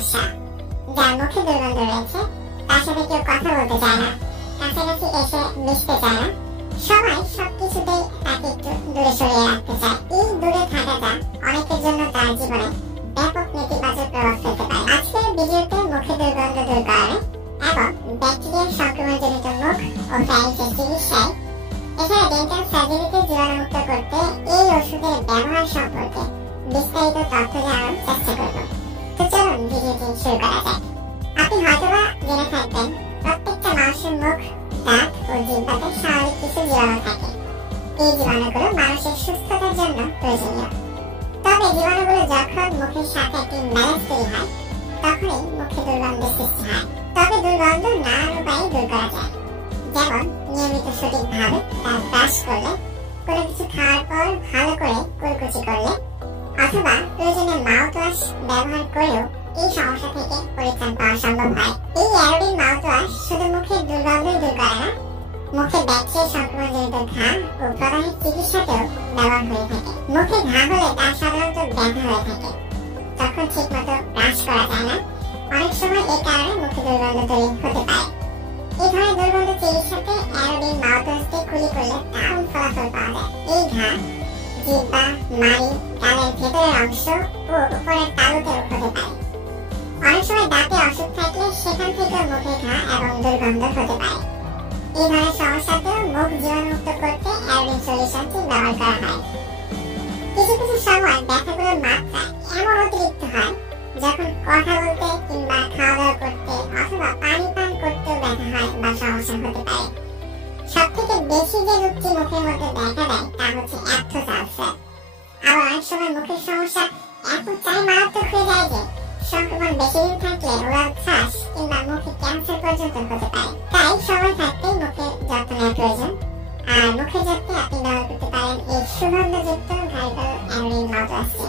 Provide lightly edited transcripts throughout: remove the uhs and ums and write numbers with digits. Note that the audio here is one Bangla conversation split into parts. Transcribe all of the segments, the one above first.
সমস্যা। যার মুখে দুর্গন্ধ রয়েছে তার সাথে কেউ কথা বলতে চায় না, কাছাকাছি এসে মিশতে চায় না, সবাই সবকিছুতেই তাকে একটু দূরে সরিয়ে রাখতে চায়। এই দূরে থাকাটা অনেকের জন্য তার জীবনে ব্যাপক নেতিবাচক প্রভাব ফেলতে পারে। আজকের ভিডিওতে মুখে দুর্গন্ধ দূর করানো এবং ব্যাকটেরিয়াল সংক্রমণজনিত মুখ ও ফ্যারিংসের চিকিৎসায়, এছাড়া ডেন্টাল সার্জারিতে জীবাণুমুক্ত করতে এই ওষুধের ব্যবহার সম্পর্কে বিস্তারিত তথ্য জানানোর চেষ্টা করব। তো চলুন ভিডিওটি শুরু করা যাক। আপনি হয়তোবা জেনে থাকবেন প্রত্যেকটা মানুষের মুখ, দাঁত ও জিহ্বাতে স্বাভাবিক কিছু জীবাণু থাকে। এই জীবাণুগুলো মানুষের সুস্থতার জন্য প্রয়োজনীয়। তবে জীবাণুগুলো যখন মুখের সাথে একটি ম্যালেজ তৈরি হয় তখনই মুখে দুর্গন্ধের সৃষ্টি হয়। তবে দুর্গন্ধ নানান উপায়ে দূর করা যায়, যেমন নিয়মিত সঠিকভাবে দাঁত ব্রাশ করলে, কোনো কিছু খাওয়ার পর ভালো করে কুলকুচি করলে, অথবা প্রয়োজনে মাউথওয়াশ ব্যবহার করেও এই সমস্যা থেকে পরিত্রাণ পাওয়া সম্ভব হয়। এই অ্যারোডিন মাউথওয়াশ শুধু মুখের দুর্গন্ধই দূর করে না, মুখে ব্যাকটেরিয়া সংক্রমণজনিত ঘা ও প্রদাহের চিকিৎসাতেও ব্যবহার হয়ে থাকে। মুখে ঘা হলে তা সাধারণত ব্যথা হয়ে থাকে, তখন ঠিকমতো ব্রাশ করা যায় না। অনেক সময় এই কারণে মুখে দুর্গন্ধ তৈরি হতে পারে। এই ধরনের দুর্গন্ধ চিকিৎসাতে অ্যারোডিন মাউথওয়াশ দিয়ে কুলি করলে দারুণ ফলাফল পাওয়া যায়। এই ঘা জিহ্বা, মাড়ি, গালের ভেতরের অংশ ও উপরের তালুতেও হতে পারে। অনেক সময় দাঁতে অসুখ থাকলে সেখান থেকে মুখে ঘা এবং দুর্গন্ধ হতে পারে। এই ধরনের সমস্যাতেও মুখ জীবাণুমুক্ত করতে অ্যারোডিন সলিউশনটি ব্যবহার করা হয়। কিছু কিছু সময় ব্যথাগুলোর মাত্রা এমন অতিরিক্ত হয় যখন কথা বলতে কিংবা খাওয়া দাওয়া করতে অথবা পানি পান করতেও ব্যথা হয় বা সমস্যা হতে পারে। সব থেকে বেশি যে রোগটি মুখের মধ্যে দেখা দেয় তা হচ্ছে অ্যাপথোস আলসার। আবার অনেক সময় মুখের সমস্যা এতটাই মারাত্মক হয়ে যায় যে সংক্রমণ বেশি দিন থাকলে ওরাল থ্রাশ কিংবা মুখে ক্যান্সার পর্যন্ত হতে পারে। তাই সময় থাকতেই মুখের যত্ন নেওয়া প্রয়োজন। আর মুখের যত্নে আপনি ব্যবহার করতে পারেন এই সুগন্ধযুক্ত ভাইটাল অ্যারোডিন মাউথওয়াশটি।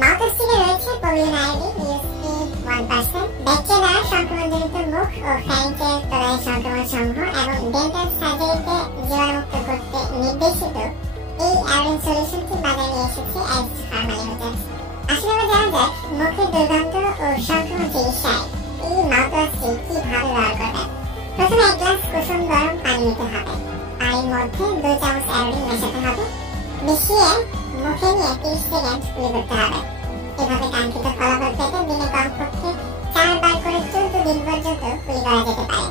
মাউথওয়াশটিতে রয়েছে পলিন আয়োডিন ইউএসপি 1%, ব্যাকটেরিয়া দ্বারা সংক্রমণজনিত মুখ ও ফ্যারিংসের তলায় সংক্রমণ সমূহ এবং ডেন্টাল সার্জারিতে জীবাণুমুক্ত করতে নির্দেশিত এই অ্যারোডিন সলিউশনটি বাজারে নিয়ে এসেছে এস ফার্মা লিমিটেড। আসলে আমরা জানা যাক মুখের দুর্গন্ধ ও সংক্রমণ চিকিৎসায় এই মাউথওয়াশটি কিভাবে ব্যবহার করবেন। প্রথমে এক গ্লাস কুসুম গরম পানি নিতে হবে। পানির মধ্যে 2 চামচ অ্যারোডিন মেশাতে হবে। মিশিয়ে মুখে নিয়ে 30 সেকেন্ড কুলি করতে হবে। এভাবে কাঙ্ক্ষিত ফলাফল পেতে দিনে কমপক্ষে 4 বার করে 14 দিন পর্যন্ত কুলি করা যেতে পারে।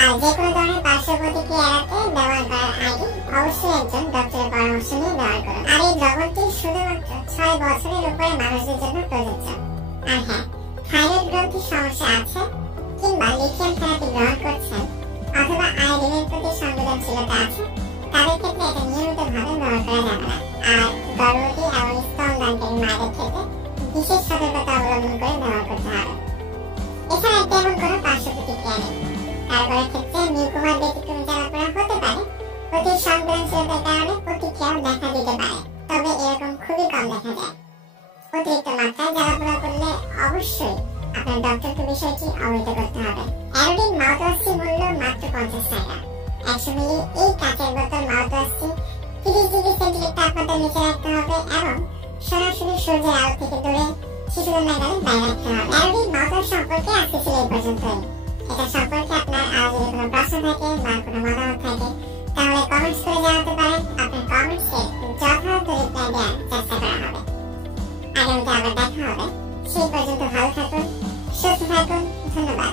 আর যে কোনো ধরনের পার্শ্ব প্রতিক্রিয়া এড়াতে ব্যবহার করার আগে অবশ্যই একজন ডক্টরের পরামর্শ নিয়ে ব্যবহার করুন। আর এই দ্রবণটি শুধুমাত্র 6 বছরের উপরে মানুষদের জন্য প্রযোজ্য। আর হ্যাঁ, থাইরয়েড গ্রন্থির সমস্যা আছে কিংবা লিথিয়াম থেরাপি গ্রহণ করছেন অথবা আয়োডিনের প্রতি সংবেদনশীলতা আছে, তাদের ক্ষেত্রে এটা নিয়মিতভাবে ব্যবহার করা যাবে না। আর গর্ভবতী এবং স্তনদানকারী মায়েদের ক্ষেত্রে বিশেষ সতর্কতা অবলম্বন করে ব্যবহার করতে হবে। এছাড়া তেমন কোনো পার্শ্ব প্রতিক্রিয়া নেই। কারোর ক্ষেত্রে মিউকোমার ব্যতিক্রমী জ্বালাপোড়া হতে পারে, প্রতি সংবেদনশীলতার কারণে প্রতিক্রিয়াও দেখা দিতে পারে, তবে এরকম খুবই কম দেখা যায়। অতিরিক্ত মাত্রায় জ্বালাপোড়া করলে অবশ্যই আপনার ডক্টরকে বিষয়টি অবহিত করতে হবে। অ্যারোডিন মাউথওয়াশটির মূল্য মাত্র 50 টাকা। 100 মিলি এই কাঁচের বোতল মাউথওয়াশটি 30 ডিগ্রি সেন্টিগ্রেড তাপমাত্রার নিচে রাখতে হবে এবং সরাসরি সূর্যের আলো থেকে দূরে শিশুদের নাগালে বাইরে রাখতে হবে। অ্যারোডিন মাউথওয়াশ সম্পর্কে আজকে ছিল এই পর্যন্তই। এটা সম্পর্কে আপনার আরো যদি কোনো প্রশ্ন থাকে বা কোনো মতামত থাকে তাহলে কমেন্টস করে জানাতে পারেন। আপনার কমেন্টসে যথাযথ রিপ্লাই দেওয়ার চেষ্টা করা হবে। আগামীতে আবার দেখা হবে। সেই পর্যন্ত ভালো থাকুন, সুস্থ থাকুন। ধন্যবাদ।